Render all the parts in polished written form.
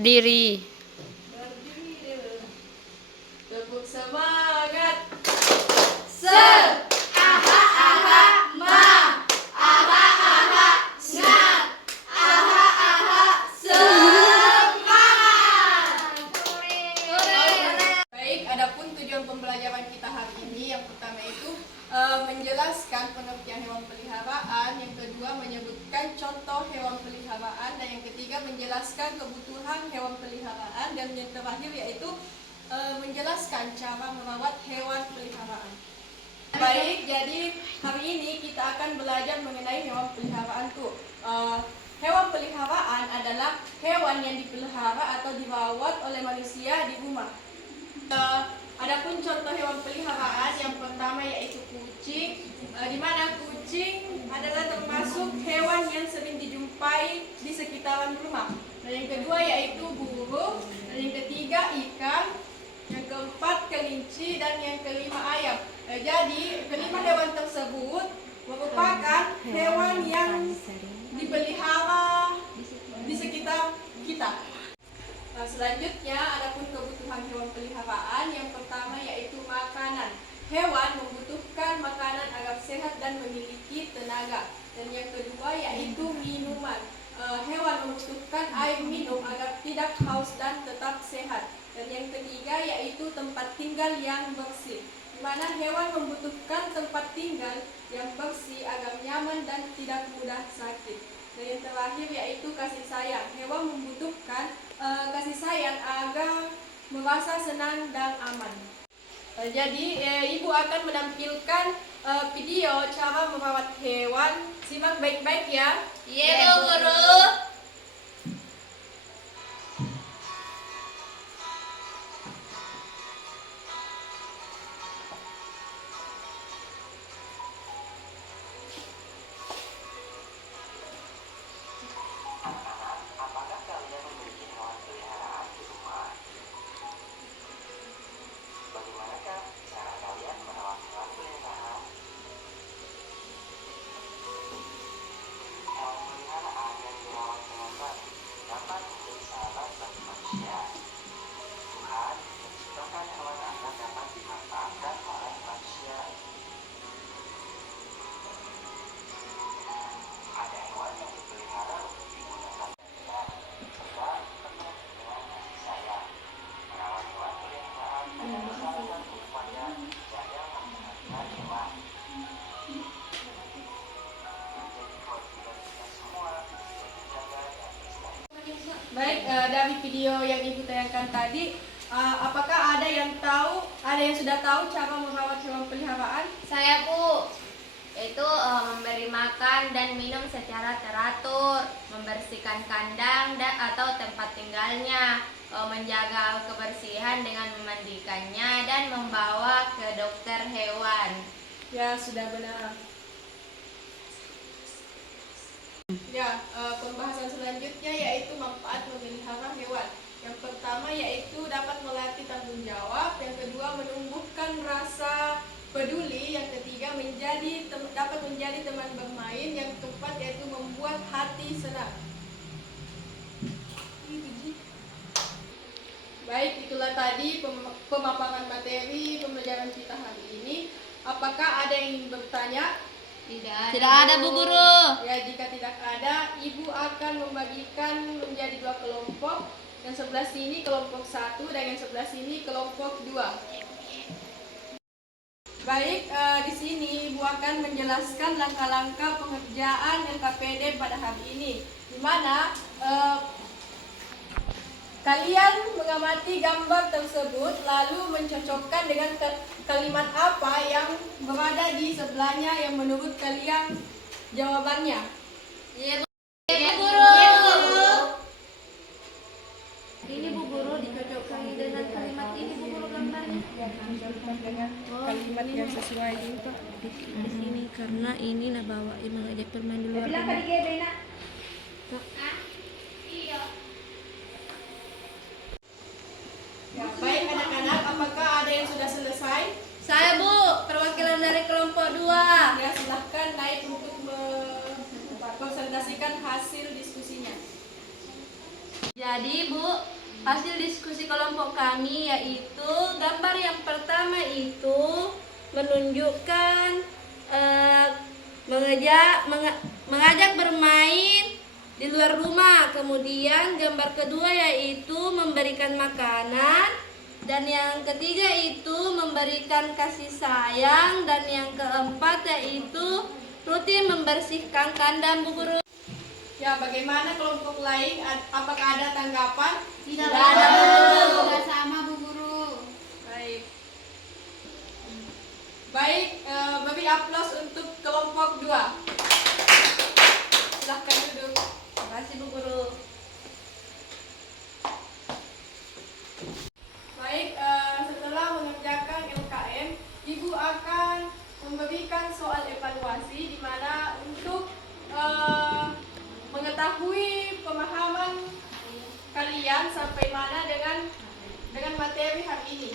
Berdiri. Berdiri. Tepuk semangat. Baik, adapun tujuan pembelajaran kita hari ini yang pertama itu menjelaskan pengertian hewan peliharaan, yang kedua menyebutkan contoh hewan peliharaan, dan yang ketiga menjelaskan kebutuhan hewan peliharaan, dan yang terakhir yaitu menjelaskan cara merawat hewan peliharaan. Baik, jadi hari ini kita akan belajar mengenai hewan peliharaan tuh. Hewan peliharaan adalah hewan yang dipelihara atau dirawat oleh manusia di rumah. Adapun contoh hewan peliharaan yang pertama yaitu kucing, di mana kucing adalah termasuk hewan yang sering dijumpai di sekitaran rumah. Dan yang kedua yaitu burung, dan yang ketiga ikan, yang keempat kelinci, dan yang kelima ayam. Jadi kelima hewan tersebut merupakan hewan yang dipelihara di sekitar kita. Selanjutnya, adapun kebutuhan hewan peliharaan, yang pertama yaitu makanan. Hewan membutuhkan makanan agar sehat dan memiliki tenaga. Dan yang kedua yaitu minuman. Hewan membutuhkan air minum agar tidak haus dan tetap sehat. Dan yang ketiga yaitu tempat tinggal yang bersih, di mana hewan membutuhkan tempat tinggal yang bersih agar nyaman dan tidak mudah sakit. Dan yang terakhir yaitu kasih sayang. Hewan membutuhkan kasih sayang agar merasa senang dan aman. Jadi ibu akan menampilkan video cara merawat hewan. Simak baik-baik ya. Iya, Bu Guru. Baik, dari video yang ibu tayangkan tadi, apakah ada yang sudah tahu cara merawat hewan peliharaan? Saya, Bu, yaitu memberi makan dan minum secara teratur, membersihkan kandang atau tempat tinggalnya, menjaga kebersihan dengan memandikannya, dan membawa ke dokter hewan. Ya, sudah benar. Ya, pembahasan selanjutnya yaitu manfaat memelihara hewan. Yang pertama yaitu dapat melatih tanggung jawab, yang kedua menumbuhkan rasa peduli, yang ketiga dapat menjadi teman bermain, yang keempat yaitu membuat hati senang. Baik, itulah tadi pemaparan materi pembelajaran kita hari ini. Apakah ada yang ingin bertanya? Tidak Tidak ada, Bu Guru. Ya, jika tidak ada, ibu akan membagikan menjadi dua kelompok. Yang sebelah sini kelompok 1 dan yang sebelah sini kelompok 2. Baik, di sini ibu akan menjelaskan langkah-langkah pengerjaan LKPD pada hari ini, di mana kalian mengamati gambar tersebut lalu mencocokkan dengan kalimat apa yang berada di sebelahnya yang menurut kalian jawabannya. Iya, Bu. Iya, Bu Guru. Ini, Bu Guru, dicocokkan dengan kalimat ini, Bu Guru, gambarnya. Ya, cocokkan dengan kalimat yang sesuai itu. Di sini karena ini nah bawa emang ada permain di luar. Bilang tadi dia bena. Ya, baik anak-anak, apakah ada yang sudah selesai? Saya, Bu, perwakilan dari kelompok 2. Ya, silahkan naik untuk mempresentasikan hasil diskusinya. Jadi Bu, hasil diskusi kelompok kami yaitu gambar yang pertama itu menunjukkan mengajak bermain di luar rumah. Kemudian gambar kedua yaitu memberikan makanan, dan yang ketiga itu memberikan kasih sayang, dan yang keempat yaitu rutin membersihkan kandang Bu Guru. Ya, bagaimana kelompok lain? Apakah ada tanggapan? Tidak ada, Bu Guru. Tidak sama, Bu Guru. Baik. Baik, beri aplaus untuk kelompok 2. Silahkan duduk. Terima kasih Bu Guru. Baik, setelah mengerjakan LKM, Ibu akan memberikan soal evaluasi di mana untuk mengetahui pemahaman kalian sampai mana dengan materi hari ini.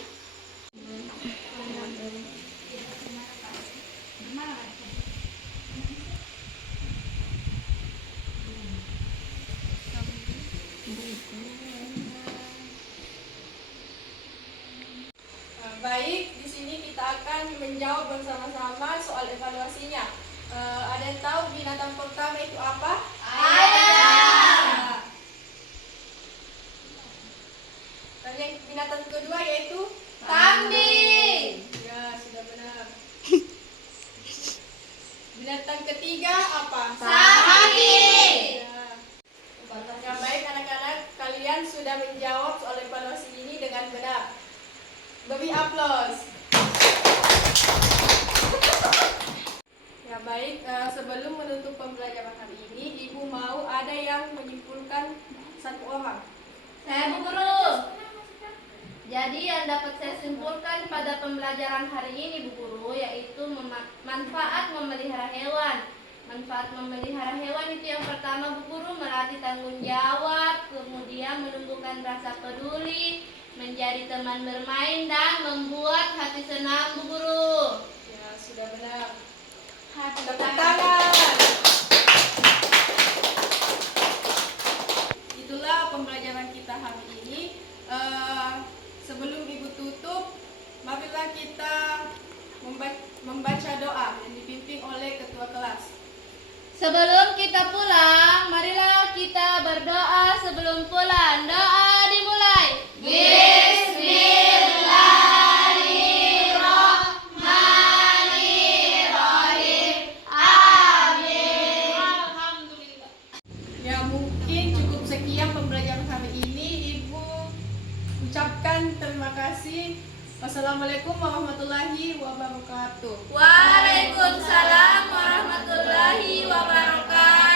Baik, di sini kita akan menjawab bersama-sama soal evaluasinya. Ada yang tahu binatang pertama itu apa? Ayam. Dan yang binatang kedua yaitu kambing. Ya, sudah benar. Binatang ketiga apa? Sapi. Ya. Ya, baik anak-anak, kalian sudah menjawab soal evaluasi ini dengan benar. Beri aplaus. Ya baik, sebelum menutup pembelajaran hari ini, Ibu mau ada yang menyimpulkan satu orang. Saya Bu Guru. Jadi yang dapat saya simpulkan pada pembelajaran hari ini Bu Guru yaitu manfaat memelihara hewan. Manfaat memelihara hewan itu yang pertama Bu Guru melatih tanggung jawab, kemudian menumbuhkan rasa peduli, menjadi teman bermain, dan membuat hati senang Bu Guru. Ya sudah benar. Tepuk tangan. Itulah pembelajaran kita hari ini. Sebelum Ibu tutup, marilah kita membaca doa yang dipimpin oleh ketua kelas. Sebelum kita pulang, marilah kita berdoa sebelum pulang. Doa dimulai. Bismillahirrahmanirrahim. Amin. Alhamdulillah. Ya mungkin cukup sekian pembelajaran hari ini. Ibu ucapkan terima kasih. Wassalamualaikum warahmatullahi wabarakatuh. Waalaikumsalam warahmatullahi wabarakatuh.